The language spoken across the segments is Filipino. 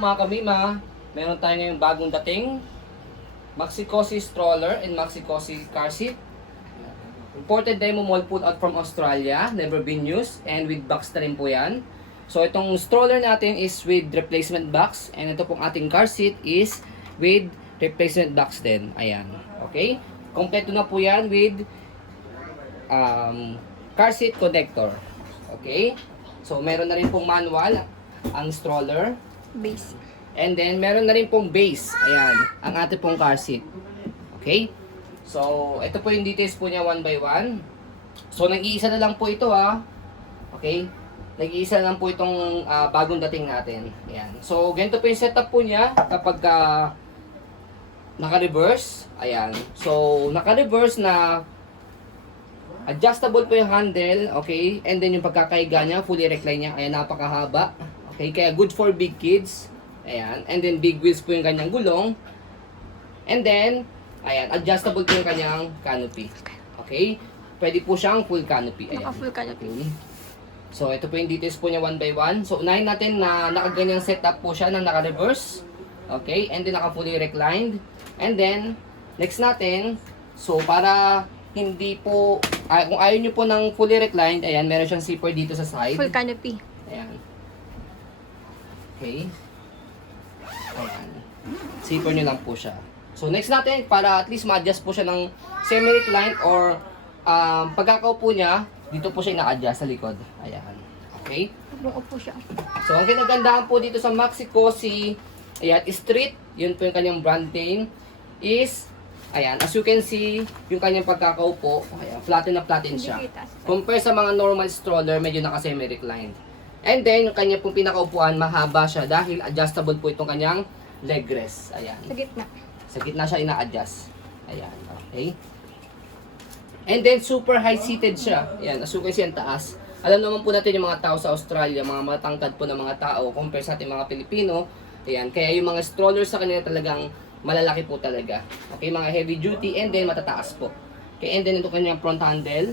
Mga kamima, meron tayo ngayong bagong dating Maxi-Cosi stroller and Maxi-Cosi car seat. Imported demo mold pulled out from Australia, never been used, and with box na rin po yan. So itong stroller natin is with replacement box, and ito pong ating car seat is with replacement box din. Ayan, okay? Kompleto na po yan with car seat connector. Okay? So meron na rin pong manual ang stroller. Base. And then, meron na rin pong base. Ayan, ang ating pong car seat. Okay? So, ito po yung details po niya one by one. So, nag-iisa na lang po ito ha. Okay? Nag-iisa na lang po itong bagong dating natin. Ayan. So, ganito po yung setup po niya kapag naka-reverse. Ayan. So, naka-reverse na adjustable po yung handle. Okay? And then, yung pagkakaiga niya, fully recline niya. Ayan, napakahaba. Okay, kaya good for big kids. Ayan. And then big wheels po yung kanyang gulong. And then, ayan, adjustable po yung kanyang canopy. Okay? Pwede po siyang full canopy. Ayan. Naka-full canopy. Okay. So, ito po yung details po niya one by one. So, unahin natin na nakaganyang setup po siya na naka-reverse. Okay? And then, naka-fully reclined. And then, next natin, so, para hindi po, kung ayaw nyo po ng fully reclined, ayan, meron siyang zipper dito sa side. Full canopy. Ayan. Okay. Ayan. Zipper nyo lang po siya. So, next natin, para at least ma-adjust po siya ng semi-reclined or pagkakaupo niya, dito po siya ina-adjust sa likod. Ayan. Okay. Bumuo po siya. So, ang kinagandahan po dito sa Maxi-Cosi, ayan, street, yun po yung kanyang brand name, is, ayan, as you can see, yung kanyang pagkakaupo, ayan, flatten na flatten siya. Compare sa mga normal stroller, medyo naka-semi-reclined. And then, yung kanya pong pinakaupuan, mahaba siya dahil adjustable po itong kanyang leg rest. Ayan. Sa gitna. Sa gitna siya ina-adjust. Ayan. Okay. And then, super high-seated siya. Ayan. As you can see, ang taas. Alam naman po natin yung mga tao sa Australia, mga matangkad po ng mga tao, compare sa ating mga Pilipino. Ayan. Kaya yung mga stroller sa kanila talagang malalaki po talaga. Okay. Mga heavy duty and then matataas po. Okay. And then, ito kanyang front handle.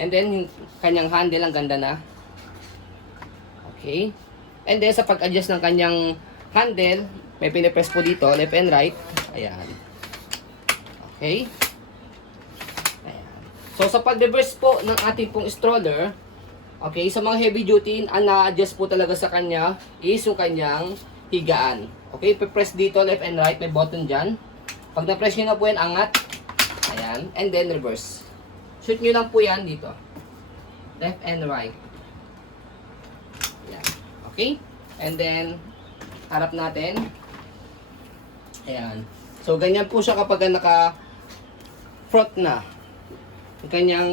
And then, yung kanyang handle, ang ganda na. Okay. And then, sa pag-adjust ng kanyang handle, may pinipress po dito, left and right. Ayan. Okay. Ayan. So, sa pag-reverse po ng ating pong stroller, okay, sa mga heavy duty, ang na-adjust po talaga sa kanya is yung kanyang higaan. Okay, press dito, left and right, may button dyan. Pag na-press nyo na po yan, angat. Ayan. And then, reverse. Shoot nyo lang po yan dito. Left and right. Okay? And then, harap natin. Ayan. So, ganyan po siya kapag naka-front na. Yung kanyang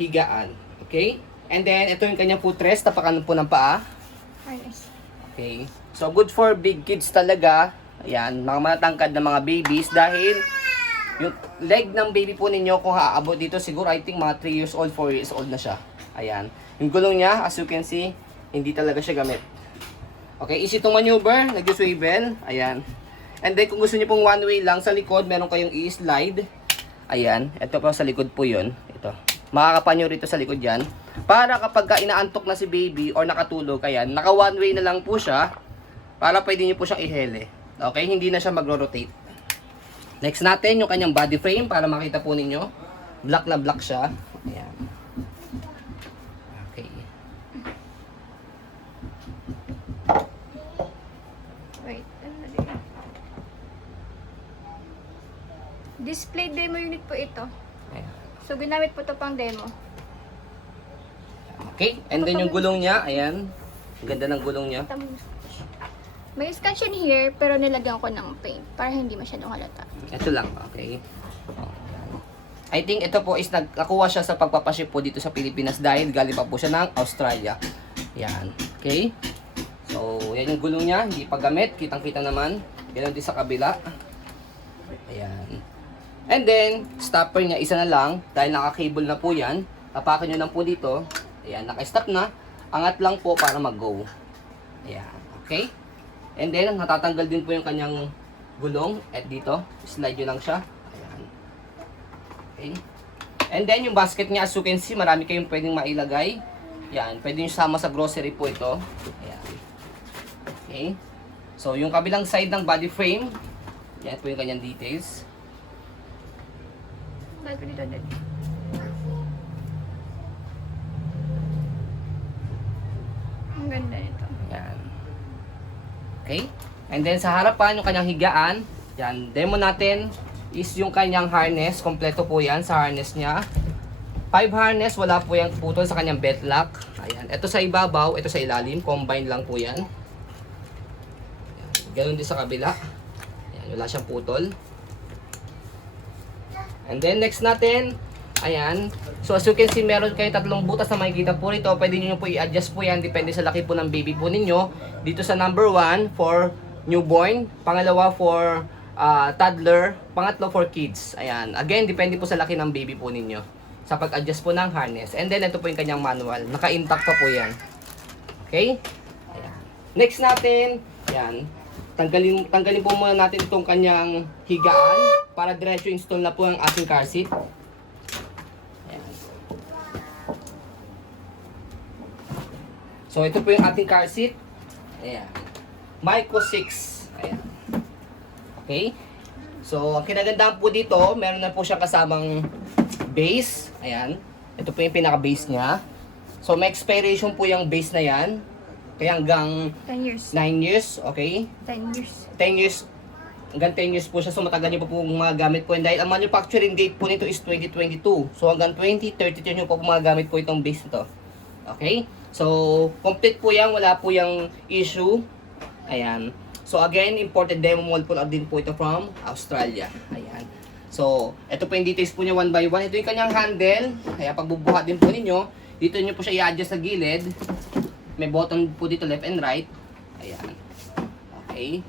higaan. Okay? And then, ito yung kanyang footrest. Tapakan po ng paa. Harness. Okay? So, good for big kids talaga. Ayan. Mga matangkad na mga babies. Dahil, yung leg ng baby po ninyo, kung haabot dito, siguro I think mga 3 years old, 4 years old na siya. Ayan. Yung gulong niya, as you can see, hindi talaga siya gamit. Okay, easy to maneuver, nag-swivel, ayan. And then kung gusto niyo pong one way lang sa likod, meron kayong i-slide. Ayan, ito pa sa likod po 'yon. Ito. Makakapanyo rito sa likod 'yan. Para kapag inaantok na si baby or nakatulog, ayan, naka one way na lang po siya para pwede niyo po siyang ihele. Okay, hindi na siya magro-rotate. Next natin yung kanyang body frame para makita po ninyo. Black na black siya. Ayan. Wait. Display demo unit po ito. Ayan. So, ginamit po ito pang demo. Okay, and then yung gulong niya, ayan. Ang ganda ng gulong niya. May scratch in here, pero nilagyan ko ng paint para hindi masyadong halata. Ito lang, okay. Oh, ayan. I think ito po is nagkakuha siya sa pagpapaship po dito sa Pilipinas dahil galing pa po siya ng Australia. Yan, okay. So, yan yung gulong niya, hindi pa gamit, kitang-kita naman. Ganun din sa kabila. Ayan. And then, stopper niya, isa na lang, dahil naka-cable na po yan. Tapakan nyo lang po dito. Ayan, naka-stop na. Angat lang po para mag-go. Ayan, okay. And then, natatanggal din po yung kanyang gulong. At dito, slide nyo lang siya. Ayan. Okay. And then, yung basket niya, as you can see, marami kayong pwedeng mailagay. Yan, pwede nyo sama sa grocery po ito. Ayan. Okay. So, yung kabilang side ng body frame, yan po yung kanyang details. Dahil ko dito, dali. Ang ganda nito. Yan. Okay. And then sa harapan, yung kanyang higaan, yan, demo natin is yung kanyang harness. Kompleto po yan sa harness niya. 5 harness, wala po yung putol sa kanyang belt lock. Ayan. Ito sa ibabaw, ito sa ilalim. Combine lang po yan. Ayan. Ganun din sa kabila. Ayan, wala siyang putol. And then next natin, ayan. So as you can see, meron kayo tatlong butas na makikita po rito. Pwede niyo po i-adjust po yan. Depende sa laki po ng baby po ninyo. Dito sa number 1 for newborn. Pangalawa for toddler. Pangatlo for kids. Ayan. Again, depende po sa laki ng baby po ninyo sa pag-adjust po ng harness. And then, ito po yung kanyang manual. Naka-intact pa po yan. Okay? Ayan. Next natin, yan. Tanggalin po muna natin itong kanyang higaan para diretso install na po ang ating car seat. Ayan. So, ito po yung ating car seat. Ayan. Myco 6. Ayan. Okay? So, ang kinagandahan po dito, meron na po siya kasamang base. Ayan. Ito po yung pinaka-base niya. So, may expiration po yung base na yan. Kaya hanggang 10 years. 9 years. Okay? 10 years. 10 years. Hanggang 10 years po siya. So, matagal niyo pa po magagamit po. And dahil ang manufacturing date po nito is 2022. So, hanggang 2032 niyo pa po magagamit po itong base nito. Okay? So, complete po yan. Wala po yung issue. Ayan. So, again, imported demo model po din po ito from Australia. Ayan. So, ito po yung details po niya 1 by 1. Ito yung kanyang handle. Kaya pagbubuhat din po ninyo, dito niyo po siya i-adjust sa gilid. May button po dito left and right. Ayan. Okay.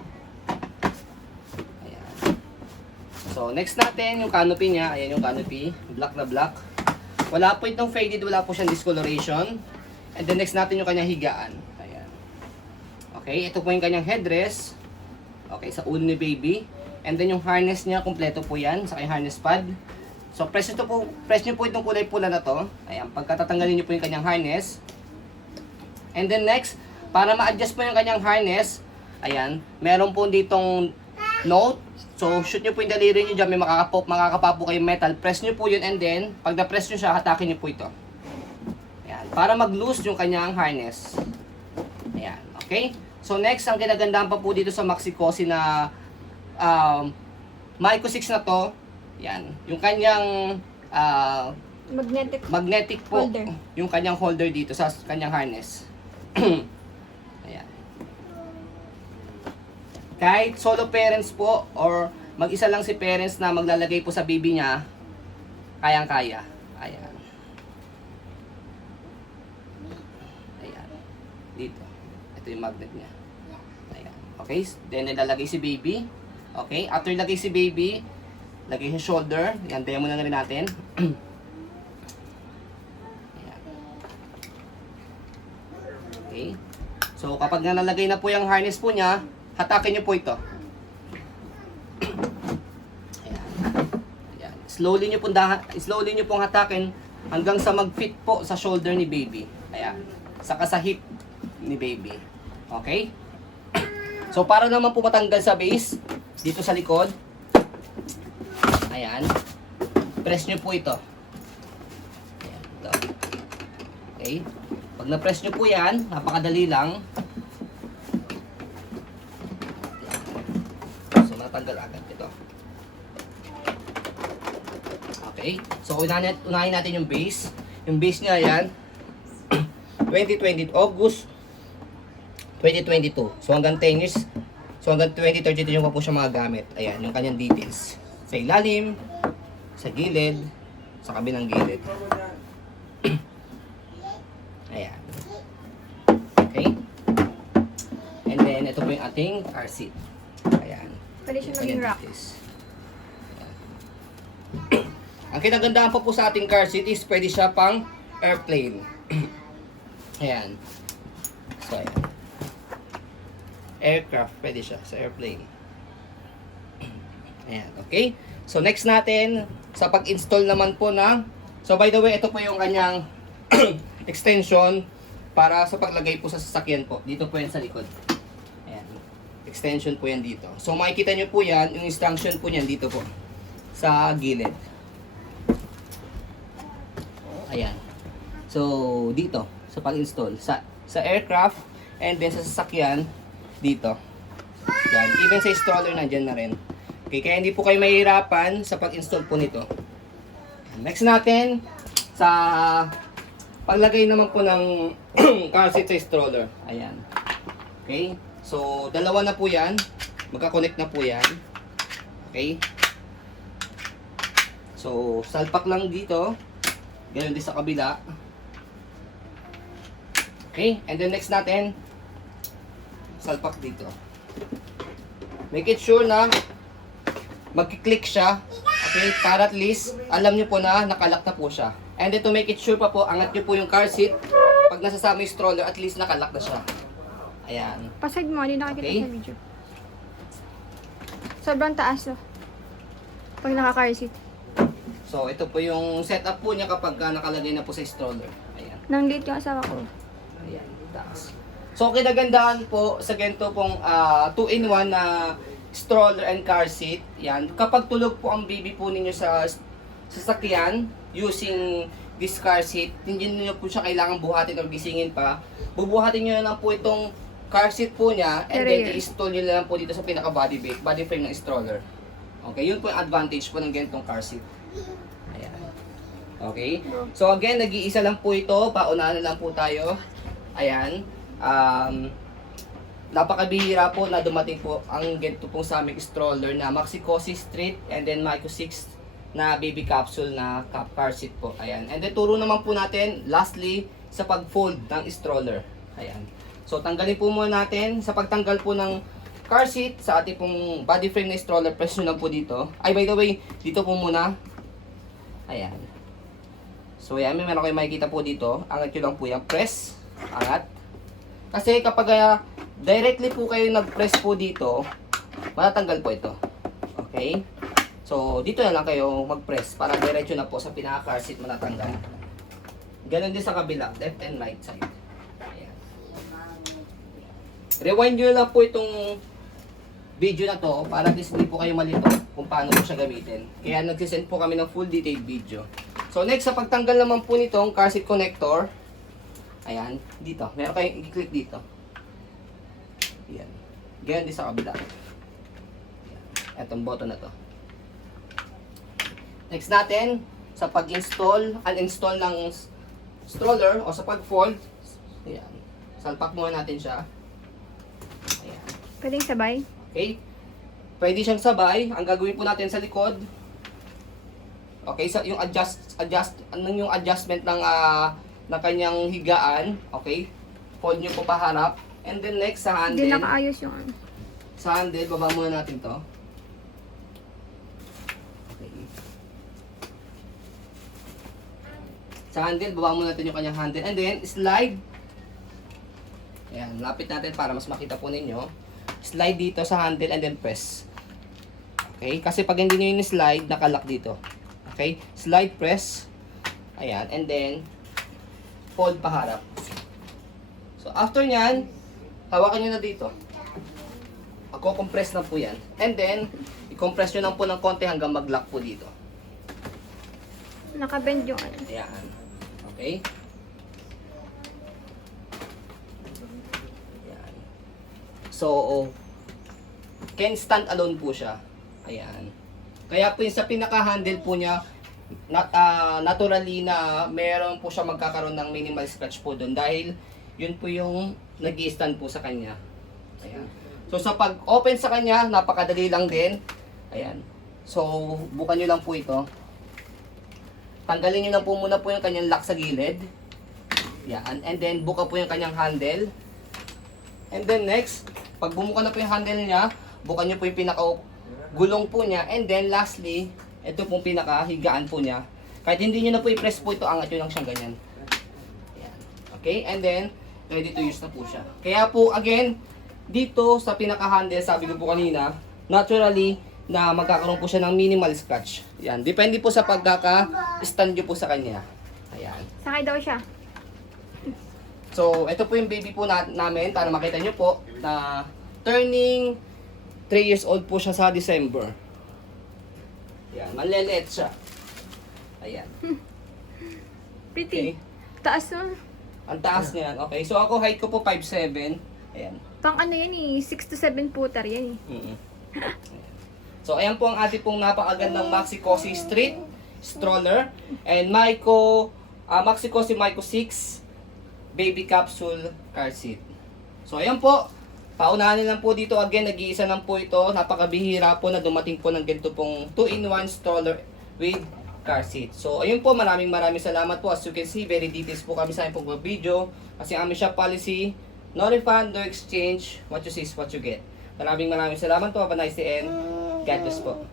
Ayan. So, next natin yung canopy niya. Ayan yung canopy. Black na black. Wala po itong faded. Wala po siyang discoloration. And then next natin yung kanyang higaan. Ayan. Okay. Ito po yung kanyang headrest. Okay. Sa ulo ni baby. And then yung harness niya, kompleto po yan. Saka yung harness pad. So, press nyo po itong kulay pula na to. Ayan, pagkatatanggalin nyo po yung kanyang harness. And then next, para ma-adjust po yung kanyang harness, ayan, meron po ditong note. So, shoot nyo po yung daliri nyo dyan, may makakapa po kayong metal. Press nyo po yun and then, pag na-press nyo siya, hatakin nyo po ito. Ayan, para mag-loose yung kanyang harness. Ayan, okay? So, next, ang ginagandahan pa po dito sa Maxi-Cosi na Myco 6 na to, yan, yung kanyang magnetic po, holder. yung kanyang holder dito sa kanyang harness. Ayan. Kahit solo parents po or mag-isa lang si parents na maglalagay po sa baby niya, kayang-kaya. Ayan. Ayan. Dito. Ito yung magnet niya. Ayan. Okay, then nilalagay si baby. Okay, after lagay si baby, lagay yung shoulder. Yan, demo na rin natin. Ayan. Okay. So, kapag nalagay na po yung harness po niya, hatakin niyo po ito. Ayan. Ayan. Slowly niyo pong hatakin hanggang sa mag-fit po sa shoulder ni baby. Ayan. Saka sa hip ni baby. Okay? So, para naman po matanggal sa base, dito sa likod, ayan, press nyo po ito. Ayan, ito. Okay? Pag na-press nyo po yan, napakadali lang. So, natanggal agad ito. Okay? So, unahin natin yung base. Yung base niya, yan, 2020, August 2022. So, hanggang 10 years, so hanggang 2032 yung pa po siya magagamit. Ayan, yung kanyang details. Sa ilalim, sa gilid, sa kabilang gilid. Ayan. Okay? And then, ito po yung ating car seat. Ayan. Pwede siya maging rock. Ang kinagandaan pa po sa ating car seat is pwede siya pang airplane. Ayan. So, ayan. Aircraft, pwede siya sa airplane. Ayan, okay? So, next natin, sa pag-install naman po na, so by the way, ito po yung kanyang extension para sa paglagay po sa sasakyan po. Dito po yan sa likod. Ayan. extension po yan dito. So makikita nyo po yan, yung instruction po yan dito po. Sa gilid. Ayan. So, dito, sa pag-install. Sa aircraft, and then sa sasakyan, dito. Yan. Even sa stroller, nandyan na rin. Okay, kaya hindi po kayo mahihirapan sa pag-install po nito. Next natin, sa paglagay naman po ng car seat sa stroller. Ayan. Okay. So, dalawa na po yan. Magka-connect na po yan. Okay. So, salpak lang dito. Ganun din sa kabila. Okay. And then next natin, salpak dito. Make it sure na magkiklik siya. Okay. Para at least, alam nyo po na nakalak na po siya. And then to make it sure pa po, angat nyo po yung car seat. Pag nasasama yung stroller, at least nakalak na siya. Ayan. Paside mo, hindi nakakita Okay. sa video. Sobrang taas oh. Pag naka-car seat. So, ito po yung setup po niya kapag nakalagay na po sa stroller. Ayan. Nang late yung asawa ko. Ayan, taas. So, kinagandahan po sa ganito pong 2-in-1 na stroller and car seat. Yan. Kapag tulog po ang baby po ninyo sa sasakyan using this car seat, hindi niyo po siya kailangan buhatin o gisingin pa. Bubuhatin niyo na lang po itong car seat po niya and then Carrier. i-install niyo na lang po dito sa pinaka body frame ng stroller. Okay, yun po yung advantage po ng ganitong car seat. Ayan. Okay? So again, nag-iisa lang po ito. Paunahan na lang po tayo. Ayan. Napakabihira po na dumating po ang ganito pong sa aming stroller na Maxi-Cosi Street and then Micro 6 na baby capsule na car seat po. Ayan. And then turo naman po natin lastly sa pag-fold ng stroller. Ayan. So tanggalin po muna natin. Sa pagtanggal po ng car seat sa ating pong body frame na stroller, press nyo lang po dito. Ay, by the way, dito po muna. Ayan. So, ayan, may meron kayo makikita po dito. Angat nyo lang po yan. Press. Angat. Kasi kapag directly po kayo nag-press po dito, matatanggal po ito. Okay? So, dito na lang kayo mag-press para diretso na po sa pinaka-car seat matatanggal. Ganon din sa kabila. Left and right side. Ayan. Rewind nyo lang po itong video na to para at least hindi po kayo malito kung paano po siya gamitin. Kaya nagsisend po kami ng full detailed video. So next, sa pagtanggal naman po nitong car seat connector, ayan, dito. Meron kayong i-click dito. Ayan. Ganyan din sa kabila. Ayan. Etong button na to. Next natin, sa pag-install, uninstall ng stroller o sa pag-fold, ayan. Salpak muna natin siya. Ayan. Pwedeng sabay. Okay? Pwede siyang sabay. Ang gagawin po natin sa likod. Okay, sa yung yung adjustment ng kanyang higaan, okay? Fold niyo po paharap. And then next sa Hindi handle. nakaayos yung ano. Sa handle, baba muna natin 'to. Okay. Sa handle, baba muna natin yung kanyang handle and then slide. Ayan, lapit natin para mas makita po ninyo. Slide dito sa handle and then press. Okay? Kasi pag hindi nyo yung slide, nakalock dito. Okay? Slide, press. Ayan. And then, fold paharap. So, after nyan, hawakan nyo na dito. Ako-compress na po yan. And then, i-compress nyo lang po ng konti hanggang mag-lock po dito. Nakabend yung ano. Ayan. Okay? So, can stand alone po siya. Ayan. Kaya po yung sa pinaka-handle po niya, naturally na meron po siya magkakaroon ng minimal scratch po doon dahil yun po yung nag-i-stand po sa kanya. Ayan. So, sa pag-open sa kanya, napakadali lang din. Ayan. So, bukan nyo lang po ito. Tanggalin nyo lang po muna po yung kanyang lock sa gilid. Yan. And then, buka po yung kanyang handle. And then next, pag bumuka na po yung handle niya, bukan nyo po yung pinaka-gulong po niya. And then lastly, ito pong pinaka-higaan po niya. Kahit hindi nyo na po i-press po ito, angat nyo lang siyang ganyan. Ayan. Okay? And then, ready to use na po siya. Kaya po, again, dito sa pinaka-handle, sabi ko po kanina, naturally, na magkakaroon po siya ng minimal scratch. Ayan. Depende po sa pagkaka-stand nyo po sa kanya. Ayan. Sakay daw siya. So, ito po yung baby po namin para makita nyo po na turning 3 years old po siya sa December. Yan, maliliit siya. Ayan. Pretty. Okay. Taas no? Ang taas niyan. Okay, so ako height ko po 5'7". Ayan. Pang ano yan eh, 6 to 7 putar yan eh. Mm-mm. So, ayan po ang ating pong napakagandang Maxi Cosi Street stroller and Maxi Cosi Myco 6 baby capsule car seat. So, ayan po. Paunahan lang po dito again, nag-iisa lang po ito. Napakabihira po na dumating po ng ganito pong 2-in-1 stroller with car seat. So, ayun po, maraming salamat po. As you can see, very details po kami sa aming pong video. Kasi ang aming shop policy, no refund, no exchange, what you see is what you get. Maraming salamat po. Have a nice day and God bless po.